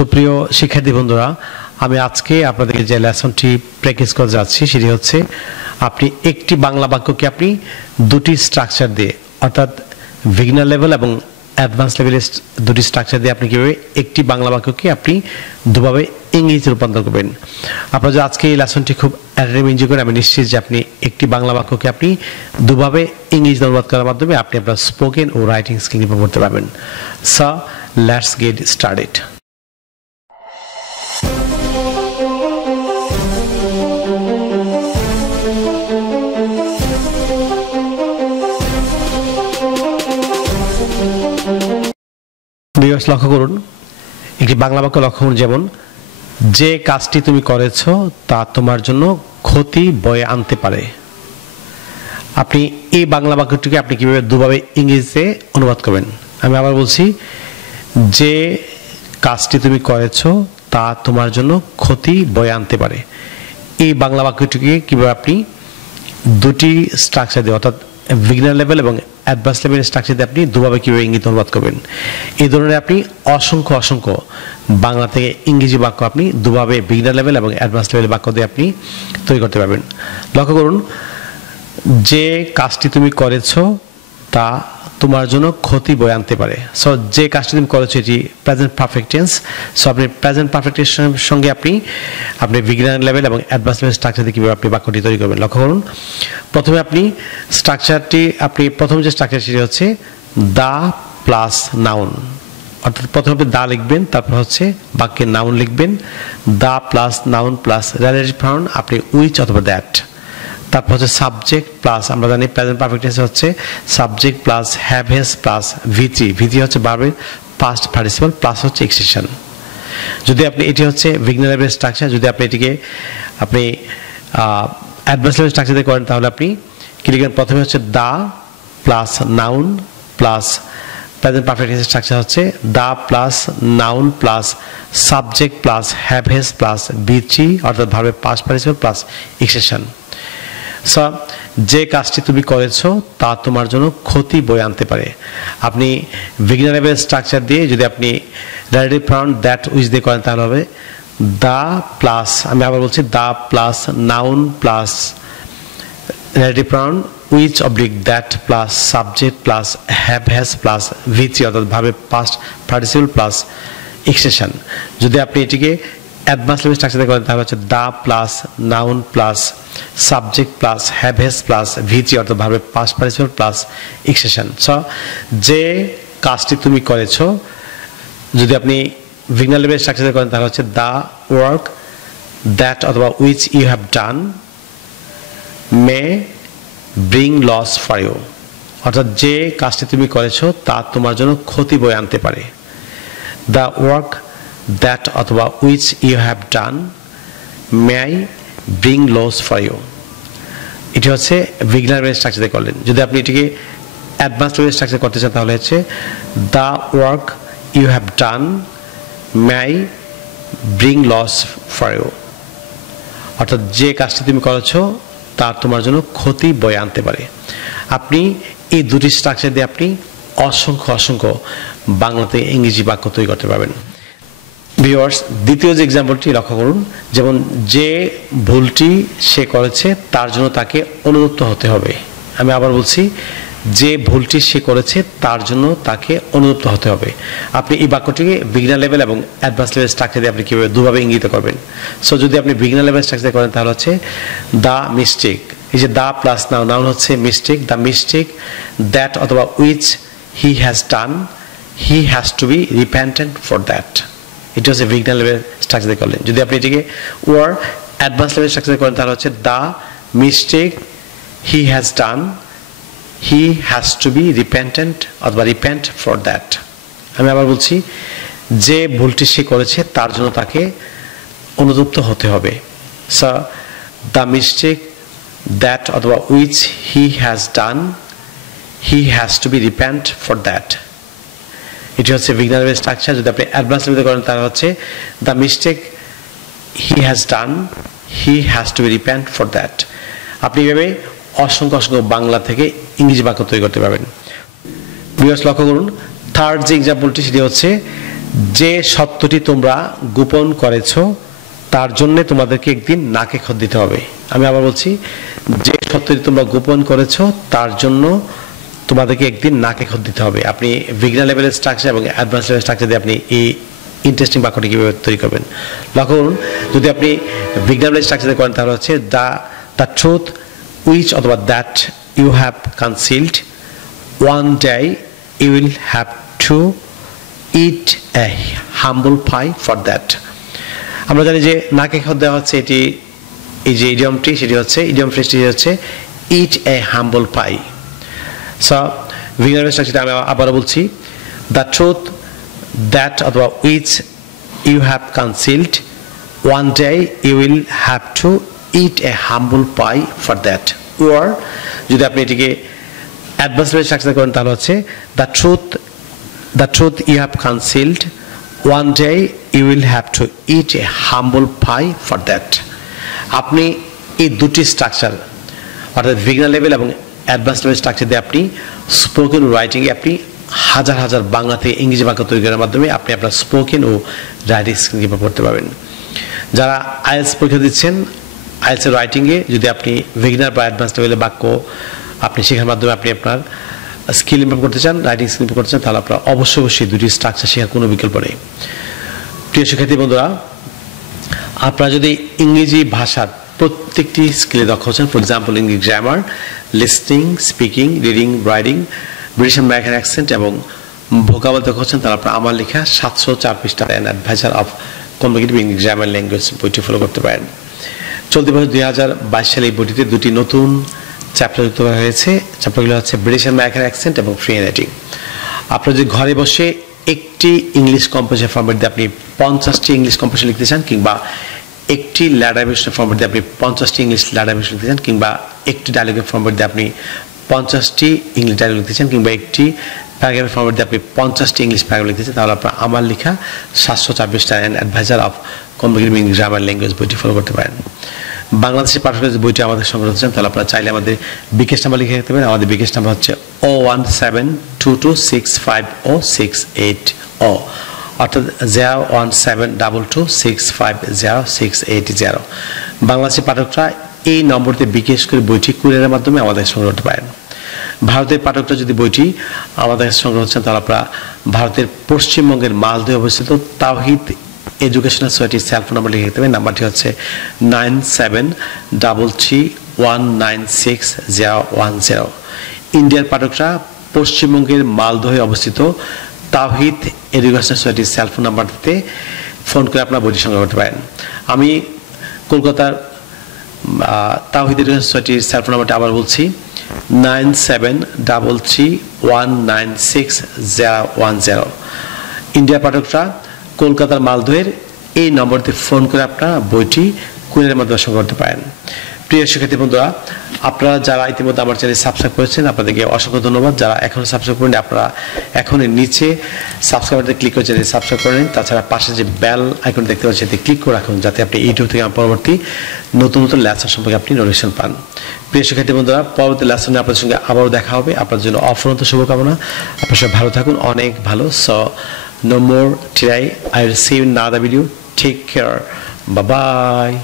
সুপ্রিয় শিক্ষার্থী বন্ধুরা, আমি আজকে আপনাদেরকে যে লেসনটি প্র্যাকটিস করে যাচ্ছি সেটি হচ্ছে আপনি একটি বাংলা বাক্যকে আপনি দুটি স্ট্রাকচার দিয়ে, অর্থাৎ বিগিনার লেভেল এবং অ্যাডভান্স লেভেলের দুটি স্ট্রাকচার দিয়ে আপনি কীভাবে একটি বাংলা বাক্যকে আপনি দুভাবে ইংরেজিতে রূপান্তর করবেন। আপনারা যে আজকে এই লেসনটি খুব এনজয় করেন, আমি নিশ্চিত যে আপনি একটি বাংলা বাক্যকে আপনি দুভাবে ইংরেজিতে অনুবাদ করার মাধ্যমে আপনি আপনার স্পোকেন ও রাইটিং স্কিল ইমপ্রুভ করতে পারবেন। So let's get started. লক্ষ্য করুন, একটি বাংলা বাক্য লক্ষ্য করুন, যেমন যে কাজটি তুমি করেছ তা তোমার জন্য ক্ষতি বয়ে আনতে পারে। আপনি এই বাংলা বাক্যটিকে আপনি কিভাবে দুভাবে ইংরেজিতে অনুবাদ করবেন? আমি আবার বলছি, যে কাজটি তুমি করেছ তা তোমার জন্য ক্ষতি বয়ে আনতে পারে। এই বাংলা বাক্যটিকে কিভাবে আপনি দুটি স্ট্রাকচার দিয়ে, অর্থাৎ বিগিনার লেভেল এবং অ্যাডভান্স লেভেলের স্ট্রাকচার দিয়ে আপনি দুভাবে কীভাবে ইংরেজি অনুবাদ করবেন? এই ধরনের আপনি অসংখ্য বাংলা থেকে ইংরেজি বাক্য আপনি দুভাবে বিগিনার লেভেল এবং অ্যাডভান্স লেভেলের বাক্য দিয়ে আপনি তৈরি করতে পারবেন। লক্ষ্য করুন, যে কাজটি তুমি করেছ তা তোমার জন্য ক্ষতি বয়ে আনতে পারে। সো যে কাজটি তুমি করেছো এটি প্রেজেন্ট পারফেক্ট টেন্স। সো আপনি প্রেজেন্ট পারফেক্ট টেন্সের সঙ্গে আপনি বিগিনার লেভেল এবং অ্যাডভান্স লেভেল স্ট্রাকচার দিয়ে কীভাবে আপনি বাক্যটি তৈরি করবেন? লক্ষ্য করুন, প্রথমে আপনি প্রথম যে স্ট্রাকচার সেটি হচ্ছে দা প্লাস নাউন, অর্থাৎ প্রথমে আপনি দা লিখবেন, তারপর হচ্ছে বাক্যের নাউন লিখবেন, the plus noun plus relative pronoun আপনি উইচ অথবা দ্যাট, তারপর হচ্ছে সাবজেক্ট প্লাস, আমরা জানি প্রেজেন্ট পারফেক্ট টেন্স হচ্ছে subject plus have has plus V three হচ্ছে ভার্বের পাস্ট পার্টিসিপল প্লাস হচ্ছে এক্সটেনশন। যদি আপনি এটি হচ্ছে বিগিনার লেভেল স্ট্রাকচার, যদি আপনি এটিকে আপনি অ্যাডভান্স লেভেল স্ট্রাকচার দিয়ে করেন তাহলে আপনি কি লিখবেন? প্রথমে হচ্ছে the plus noun plus present perfect tense structure হচ্ছে the plus noun plus subject plus have has plus V three অর্থাৎ ভার্বের past participle plus extension. So যে কাজটি তুমি করেছো তা তোমার জন্য ক্ষতি বয়ে আনতে পারে। আপনি বিগিনার লেভেল স্ট্রাকচার দিয়ে যদি আপনি রিলেটিভ প্রনাউন দ্যাট উইচ দিয়ে করেন তাহলে হবে দা প্লাস, আমি আবার বলছি, the plus noun plus relative pronoun which oblique that plus subject plus have has plus V three অর্থাৎ ভাবে পাস্ট পার্টিসিপল প্লাস এক্সটেনশন। যদি আপনি এটিকে অ্যাডভান্স লেভেল স্ট্রাকচার করেন তাহলে হচ্ছে the plus noun plus subject plus have has plus V three অর্থাৎ ভার্বের past participle plus extension. So যে কাজটি তুমি করেছো, যদি আপনি বিগিনার লেভেল স্ট্রাকচার করেন তাহলে হচ্ছে দা ওয়ার্ক দ্যাট অথবা which you have done may bring loss for you, অর্থাৎ যে কাজটি তুমি করেছো তা তোমার জন্য ক্ষতি বয়ে আনতে পারে। দ্য ওয়ার্ক দ্যাট অথবা which you have done may bring loss for you, এটি হচ্ছে বিগিনার লেভেল স্ট্রাকচার দিয়ে করলেন। যদি আপনি এটিকে অ্যাডভান্স লেভেল স্ট্রাকচার করতে চান তাহলে হচ্ছে the work you have done may bring loss for you, অর্থাৎ যে কাজটি তুমি করেছো তার তোমার জন্য ক্ষতি বয়ে আনতে পারে। আপনি এই দুটি স্ট্রাকচার দিয়ে আপনি অসংখ্য বাংলাতে ইংরেজি বাক্য তৈরি করতে পারবেন। ভিউয়ার্স, দ্বিতীয় যে এক্সাম্পলটি লক্ষ্য করুন, যেমন যে ভুলটি সে করেছে তার জন্য তাকে অনুতপ্ত হতে হবে। আমি আবার বলছি, যে ভুলটি সে করেছে তার জন্য তাকে অনুতপ্ত হতে হবে। আপনি এই বাক্যটিকে বিগিনার লেভেল এবং অ্যাডভান্স লেভেল স্ট্রাকচার দিয়ে আপনি কীভাবে দুভাবে ইঙ্গিত করবেন? সো যদি আপনি বিগিনার লেভেল স্ট্রাকচার করেন তাহলে হচ্ছে দ্য মিস্টেক, এই যে দ্য প্লাস নাউন হচ্ছে মিস্টেক, দ্য মিস্টেক দ্যাট অথবা which he has done he has to B repentant for that, এটি হচ্ছে বিগিনার লেভেল স্ট্রাকচার দিয়ে করলেন। যদি আপনি এটিকে ওয়ার অ্যাডভান্স লেভেল স্ট্রাকচার করেন তাহলে হচ্ছে the mistake he has done he has to B repentant অথবা রিপেন্ট ফর দ্যাট। আমি আবার বলছি, যে ভুলটি সে করেছে তার জন্য তাকে অনুতপ্ত হতে হবে। সো দ্য মিস্টেক দ্যাট অথবা which he has done he has to be repent for that, এটি হচ্ছে বিগিনার লেভেল স্ট্রাকচার। যদি আপনি অ্যাডভান্স লেভেলে করেন তাহলে হচ্ছে the mistake he has done he has to be repent for that. আপনি এভাবে অসংখ্য বাংলা থেকে ইংরেজি বাক্য তৈরি করতে পারবেন। ভিউয়ার্স, লক্ষ্য করুন, থার্ড যে এক্সাম্পলটি সেটি হচ্ছে যে সত্যটি তোমরা গোপন করেছো তার জন্য তোমাদেরকে একদিন নাকে খত দিতে হবে। আমি আবার বলছি, যে সত্যটি তোমরা গোপন করেছো তার জন্য তোমাদেরকে একদিন নাকে খত দিতে হবে। আপনি বিগিনার লেভেলের স্ট্রাকচার এবং অ্যাডভান্স লেভেলের স্ট্রাকচার দিয়ে আপনি এই ইন্টারেস্টিং বাক্যটি কীভাবে তৈরি করবেন। লক্ষ্য করুন, যদি আপনি বিগিনার লেভেলের স্ট্রাকচার করেন তাহলে হচ্ছে দ্য ট্রুথ উইচ অথবা that you have concealed one day you will have to eat a humble pie for that. আমরা জানি যে নাকে খত দেওয়া হচ্ছে, এটি এই যে ইডিয়মটি সেটি হচ্ছে, ইডিয়ম ফ্রেজটি হচ্ছে ইট a humble pi. So beginner স্ট্রাকচারটা আমি আবারও বলছি, দ্য ট্রুথ দ্যাট অথবা which you have concealed one day you will have to eat a humble pie for that. Or যদি আপনি এটিকে অ্যাডভান্স লেভেল স্ট্রাকচার করেন তাহলে হচ্ছে the truth you have concealed one day you will have to eat a humble pie for that. আপনি এই দুটি structure অর্থাৎ বিগিনার লেভেল এবং অ্যাডভান্স লেভেল স্ট্রাকচার দিয়ে আপনি স্পোকেন রাইটিংয়ে আপনি হাজার হাজার বাংলা থেকে ইংরেজি বাক্য তৈরি করার মাধ্যমে আপনি আপনার স্পোকেন ও রাইটিং স্কিল করতে পারবেন। যারা আইএলটিএস পরীক্ষা দিচ্ছেন, আইএলটিএস রাইটিংয়ে যদি আপনি বিগিনার বা অ্যাডভান্স লেভেলের বাক্য আপনি শেখার মাধ্যমে আপনি আপনার স্কিল ইমপ্রুভ করতে চান, রাইটিং স্কিল ইমপ্রুভ করতে চান, তাহলে আপনার অবশ্যই দুটি স্ট্রাকচার শেখার কোনো বিকল্প নেই। প্রিয় শিক্ষার্থী বন্ধুরা, আপনারা যদি ইংরেজি ভাষার প্রত্যেকটি স্কিলে দক্ষ হচ্ছেন, for example English grammar, listening, speaking, reading, writing, British American accent এবং ভোকাবুলারি দক্ষ হচ্ছেন, তাহলে আপনারা আমার লেখা 704 পৃষ্ঠার an adviser of competitive English grammar language বইটি ফলো করতে পারেন। চলতি বছর 2022 সালে এই বইটিতে দুটি নতুন চ্যাপ্টার যুক্ত করা হয়েছে। চ্যাপ্টারগুলো হচ্ছে ব্রিটিশ আমেরিকান অ্যাকসেন্ট এবং ফ্রি রাইটিং। আপনারা যদি ঘরে বসে একটি ইংলিশ কম্পোজিশন ফরম্যাট দিয়ে আপনি 50টি ইংলিশ কম্পোজিশন লিখতে চান, কিংবা একটি ল্যাডাইভেশন ফরম্যাট দিয়ে আপনি 50টি ইংলিশ ল্যাডাইভেশন লিখতে চান, কিংবা একটি ডায়লগের ফরম্যাট দিয়ে আপনি 50টি ইংলিশ ডায়লগ লিখতে চান, কিংবা একটি প্যারাগ্রাফের ফরম্যাট দিয়ে আপনি 50টি ইংলিশ প্যারাগ্রাফ লিখতে চান, তাহলে আপনার আমার লেখা 704 পৃষ্ঠার an adviser of competitive English grammar language বইটি ফলো করতে পারেন। বাংলাদেশের পাঠকের বইটি আমাদের সংগ্রহ করতে চান, তাহলে আপনারা চাইলে আমাদের বিকাশ নাম্বার লিখে রাখতে পারেন। আমাদের বিকাশ নাম্বার হচ্ছে 01722650680, অর্থাৎ 01722650680। বাংলাদেশের পাঠকরা এই নম্বরতে বিকাশ করে বইটি কুরিয়ারের মাধ্যমে আমাদের সংগ্রহ করতে পারেন। ভারতের পাঠকরা যদি বইটি আমাদের সংগ্রহ করছেন, তাহলে আপনারা ভারতের পশ্চিমবঙ্গের মালদহে অবস্থিত তাওহিদ এডুকেশনাল সোসাইটির সেল ফোন নাম্বার লিখে রাখতে পারেন। নাম্বারটি হচ্ছে 9733196010। ইন্ডিয়ার পাঠকরা পশ্চিমবঙ্গের মালদহে অবস্থিত তাওহিদ এডুকেশনাল সোসাইটির সেল ফোন নাম্বারটিতে ফোন করে আপনারা বইটি সংগ্রহ করতে পারেন। আমি কলকাতার তাওহিদ এডুকেশনাল সোসাইটির সেল ফোন নাম্বারটি আবার বলছি, 9733196010। ইন্ডিয়ার পাঠকরা কলকাতার মালদহের এই নম্বরতে ফোন করে আপনারা বইটি কুরিয়ারের মাধ্যমে সংগ্রহ করতে পারেন। প্রিয় শিক্ষার্থী বন্ধুরা, আপনারা যারা ইতিমধ্যে আমার চ্যানেল সাবস্ক্রাইব করেছেন আপনাদেরকে অসংখ্য ধন্যবাদ। যারা এখনও সাবস্ক্রাইব করেন আপনারা এখন নিচে সাবস্ক্রাইবারতে ক্লিক করে চ্যানেল সাবস্ক্রাইব করে নিন। তাছাড়া পাশে যে বেল আইকন দেখতে পাচ্ছেন এতে ক্লিক করে রাখুন, যাতে আপনি ইউটিউব থেকে আমার পরবর্তী নতুন লেসন সম্পর্কে আপনি নোটিফিকেশন পান। প্রিয় শিক্ষার্থী বন্ধুরা, পরবর্তী লেসনে আপনাদের সঙ্গে আবারও দেখা হবে। আপনার জন্য অফুরন্ত শুভকামনা। আপনার সবাই ভালো থাকুন, অনেক ভালো। So no more today. I will see you in another video. Take care. Bye bye.